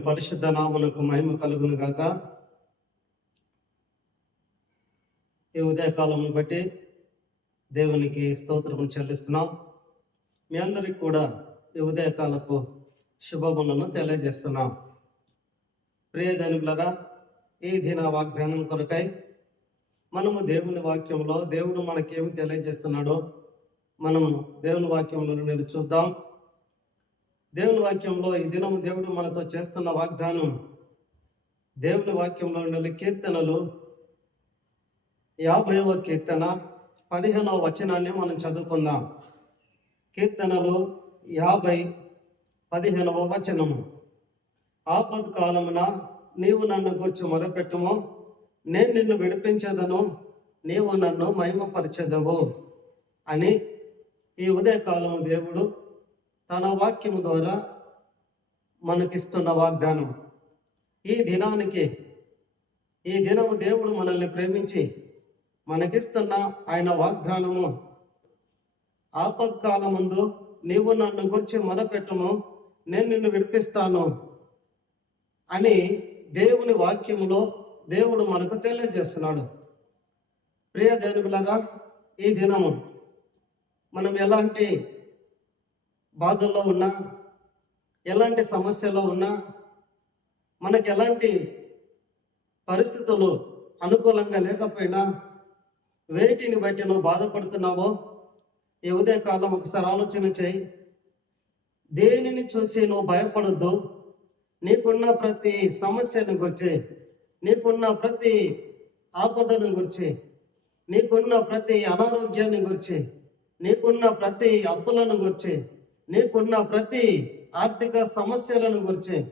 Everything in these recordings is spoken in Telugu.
పరిశుద్ధ నామలకు మహిమ కలుగును గాక. ఈ ఉదయకాలం బట్టి దేవునికి స్తోత్రము చెల్లిస్తున్నాం. మీ అందరికి కూడా ఈ ఉదయకాలపు శుభములను తెలియజేస్తున్నాం. ప్రియజనులరా ఈ దిన వాగ్దానం కొరకై మనము దేవుని వాక్యంలో దేవుడు మనకేమి తెలియజేస్తున్నాడో మనము దేవుని వాక్యంలో నేను చూద్దాం. దేవుని వాక్యంలో ఈ దినము దేవుడు మనతో చేస్తున్న వాగ్దానం దేవుని వాక్యంలో ఉండే కీర్తనలు యాభైవ కీర్తన పదిహేనవ వచనాన్ని మనం చదువుకుందాం. కీర్తనలు యాభై పదిహేనవ వచనము. ఆపద కాలమున నీవు నన్ను గురించి మొరపెట్టుము నేను నిన్ను విడిపించదను నీవు నన్ను మహిమపరచెదవు అని ఈ ఉదయకాలము దేవుడు తన వాక్యము ద్వారా మనకిస్తున్న వాగ్దానం. ఈ దినానికి ఈ దినము దేవుడు మనల్ని ప్రేమించి మనకిస్తున్న ఆయన వాగ్దానము ఆపత్కాలమందు నీవు నన్ను గురించి మొరపెట్టును నేను నిన్ను విడిపిస్తాను అని దేవుని వాక్యములో దేవుడు మనకు తెలియజేస్తున్నాడు. ప్రియ దేవులరా ఈ దినము మనం ఎలాంటి బాధల్లో ఉన్నా ఎలాంటి సమస్యలో ఉన్నా మనకి ఎలాంటి పరిస్థితులు అనుకూలంగా లేకపోయినా వేటిని బట్టి నువ్వు బాధపడుతున్నావో ఈ ఉదయకాలం ఒకసారి ఆలోచన చేయి. దేనిని చూసి నువ్వు భయపడొద్దు. నీకున్న ప్రతి సమస్యను గురించి నీకున్న ప్రతి ఆపదను గురించి నీకున్న ప్రతి అనారోగ్యాన్ని గురించి నీకున్న ప్రతి అప్పులను గురించి నీకున్న ప్రతి ఆర్థిక సమస్యలను గురించి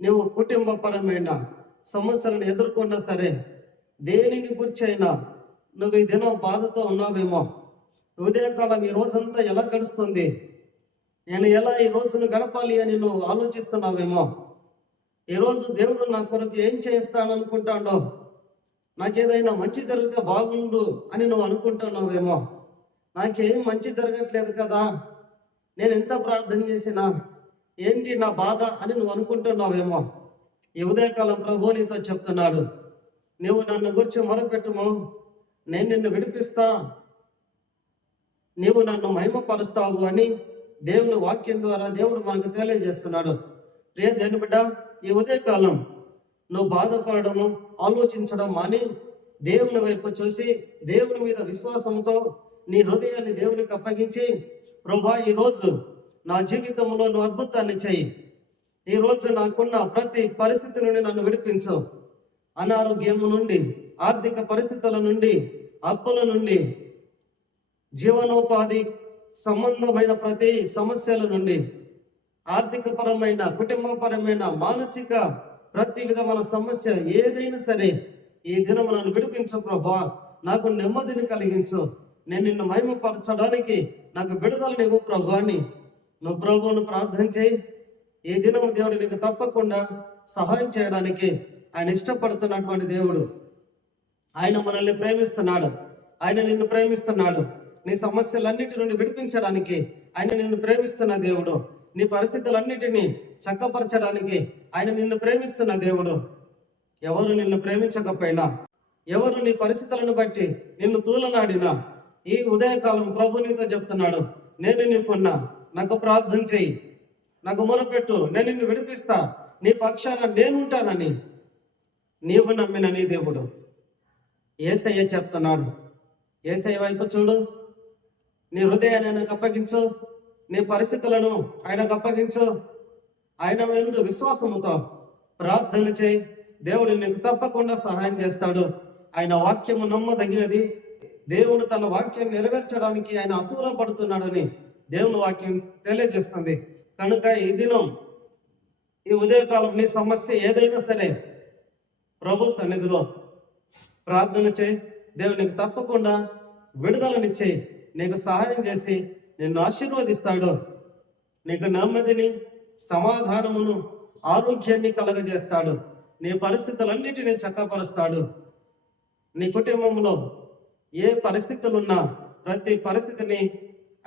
నువ్వు కుటుంబపరమైన సమస్యలను ఎదుర్కొన్నా సరే దేనిని గురించి అయినా నువ్వు ఈ దినం బాధతో ఉన్నావేమో? ఉదయకాలం ఈ రోజంతా ఎలా గడుస్తుంది? నేను ఎలా ఈ రోజును గడపాలి అని నువ్వు ఆలోచిస్తున్నావేమో? ఈరోజు దేవుడు నా కొరకు ఏం చేస్తాననుకుంటాడో? నాకేదైనా మంచి జరిగితే బాగుండు అని నువ్వు అనుకుంటున్నావేమో? నాకేం మంచి జరగట్లేదు కదా? నేను ఎంత ప్రార్థన చేసినా ఏంటి నా బాధ అని నువ్వు అనుకుంటున్నావేమో? ఈ ఉదయకాలం ప్రభు నీతో చెప్తున్నాడు. నువ్వు నన్ను గురించి మొరపెట్టుము. నేను నిన్ను విడిపిస్తా. నీవు నన్ను మహిమపరుస్తావు అని దేవుని వాక్యం ద్వారా దేవుడు మనకు తెలియజేస్తున్నాడు. ప్రియ దేని బిడ్డ ఈ ఉదయకాలం నువ్వు బాధపడము ఆలోచించడం మాని దేవుని వైపు చూసి దేవుని మీద విశ్వాసంతో నీ హృదయాన్ని దేవునికి అప్పగించి ప్రభా ఈరోజు నా జీవితంలో నువ్వు అద్భుతాన్ని చేయి. ఈరోజు నాకున్న ప్రతి పరిస్థితి నుండి నన్ను విడిపించు. అనారోగ్యము నుండి ఆర్థిక పరిస్థితుల నుండి అప్పుల నుండి జీవనోపాధి సంబంధమైన ప్రతి సమస్యల నుండి ఆర్థికపరమైన కుటుంబపరమైన మానసిక ప్రతి విధమైన సమస్య ఏదైనా సరే ఈ దినం నన్ను విడిపించు ప్రభా. నాకు నెమ్మదిని కలిగించు. నేను నిన్ను మహిమపరచడానికి నాకు విడుదలనివ్వు ప్రభు అని నువ్వు ప్రభువును ప్రార్థన చేయి. ఈ దినము దేవుడు నీకు తప్పకుండా సహాయం చేయడానికి ఆయన ఇష్టపడుతున్నటువంటి దేవుడు. ఆయన మనల్ని ప్రేమిస్తున్నాడు. ఆయన నిన్ను ప్రేమిస్తున్నాడు. నీ సమస్యలన్నిటి నుండి విడిపించడానికి ఆయన నిన్ను ప్రేమిస్తున్న దేవుడు. నీ పరిస్థితులన్నిటినీ చక్కపరచడానికి ఆయన నిన్ను ప్రేమిస్తున్న దేవుడు. ఎవరు నిన్ను ప్రేమించకపోయినా ఎవరు నీ పరిస్థితులను బట్టి నిన్ను తూలనాడినా ఈ ఉదయకాలం ప్రభు నీతో చెప్తున్నాడు నేను నీకున్నా నాకు ప్రార్థన చెయ్యి నాకు మొరపెట్టు. నేను నిన్ను విడిపిస్తా. నీ పక్షాన నేనుంటానని నీవు నమ్మిన నీ దేవుడు. ఏసయ్య చెప్తున్నాడు ఏసయ్య వైపు చూడు. నీ హృదయాన్ని ఆయనకు అప్పగించు. నీ పరిస్థితులను ఆయనకు అప్పగించు. ఆయన ఎందు విశ్వాసముతో ప్రార్థన చేయి. దేవుడు నీకు తప్పకుండా సహాయం చేస్తాడు. ఆయన వాక్యము నమ్మదగినది. దేవుడు తన వాక్యం నెరవేర్చడానికి ఆయన అతూర పడుతున్నాడని దేవుని వాక్యం తెలియజేస్తుంది. కనుక ఈ దినం ఈ ఉదయకాలం నీ సమస్య ఏదైనా సరే ప్రభు సన్నిధిలో ప్రార్థన చేయి. దేవునికి తప్పకుండా విడుదలనిచ్చేయి నీకు సహాయం చేసి నిన్ను ఆశీర్వదిస్తాడు. నీకు నెమ్మదిని సమాధానమును ఆరోగ్యాన్ని కలగజేస్తాడు. నీ పరిస్థితులన్నిటినీ చక్కపరుస్తాడు. నీ కుటుంబంలో ఏ పరిస్థితులున్నా ప్రతి పరిస్థితిని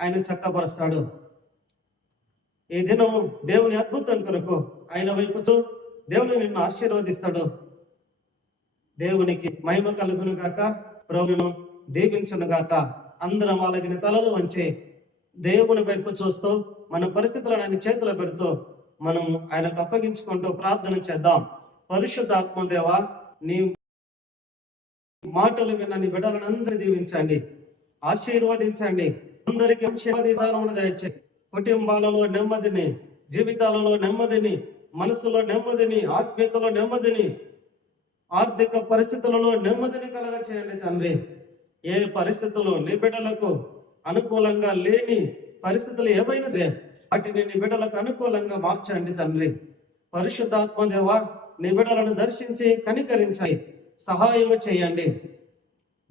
ఆయన చక్కపరుస్తాడు. ఈ దినం దేవుని అద్భుతం కొరకు ఆయన వైపు చూ దేవుడు నిన్ను ఆశీర్వదిస్తాడు. దేవునికి మహిమ కలుగును గాక ప్రభును దీవించును గాక. అందరం వాళ్ళకి తలలు వంచి దేవుని వైపు చూస్తూ మన పరిస్థితులను ఆయన చేతిలో పెడుతూ మనం ఆయనకు అప్పగించుకుంటూ ప్రార్థన చేద్దాం. పరిశుద్ధ ఆత్మదేవ నీ మాటలు విన్న నీ బిడ్డలను అందరూ దీవించండి. ఆశీర్వదించండి. అందరికీ ఆశీర్వాదించాలని దయచేయండి కుటుంబాలలో నెమ్మదిని జీవితాలలో నెమ్మదిని మనసులో నెమ్మదిని ఆత్మీయతలో నెమ్మదిని ఆర్థిక పరిస్థితులలో నెమ్మదిని కలగ చేయండి తండ్రి. ఏ పరిస్థితులు నీ బిడ్డలకు అనుకూలంగా లేని పరిస్థితులు ఏవైనా సరే వాటిని నీ బిడ్డలకు అనుకూలంగా మార్చండి తండ్రి. పరిశుద్ధాత్మ దేవ నీ బిడ్డలను దర్శించి కనికరించాయి సహాయము చేయండి.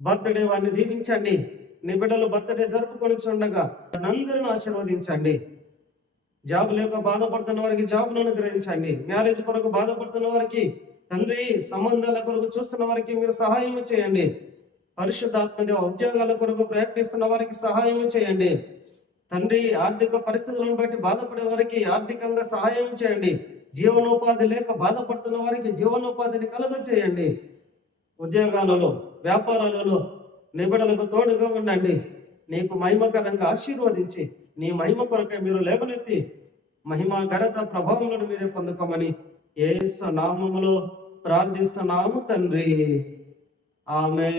బర్త్డే వారిని దీవించండి. నీ బిడ్డలు బర్త్డే జరుపుకొని చూడగా అందరిని ఆశీర్వదించండి. జాబ్ లేక బాధపడుతున్న వారికి జాబ్ను అనుగ్రహించండి. మ్యారేజ్ కొరకు బాధపడుతున్న వారికి తండ్రి సంబంధాల కొరకు చూస్తున్న వారికి మీరు సహాయం చేయండి. పరిశుద్ధాత్మదేవ ఉద్యోగాల కొరకు ప్రయత్నిస్తున్న వారికి సహాయం చేయండి. తండ్రి ఆర్థిక పరిస్థితులను బట్టి బాధపడే వారికి ఆర్థికంగా సహాయం చేయండి. జీవనోపాధి లేక బాధపడుతున్న వారికి జీవనోపాధిని కలుగ చేయండి ఉద్యోగాలలో వ్యాపారాలలో నిబిడలకు తోడుగా ఉండండి. నీకు మహిమకరంగా ఆశీర్వదించి నీ మహిమ కొరకై మీరు లేవనెత్తి మహిమ ఘనత ప్రభావములను మీరే పొందుకోమని ఏసు నామములో ప్రార్థిస్తున్నాము తండ్రి. ఆమె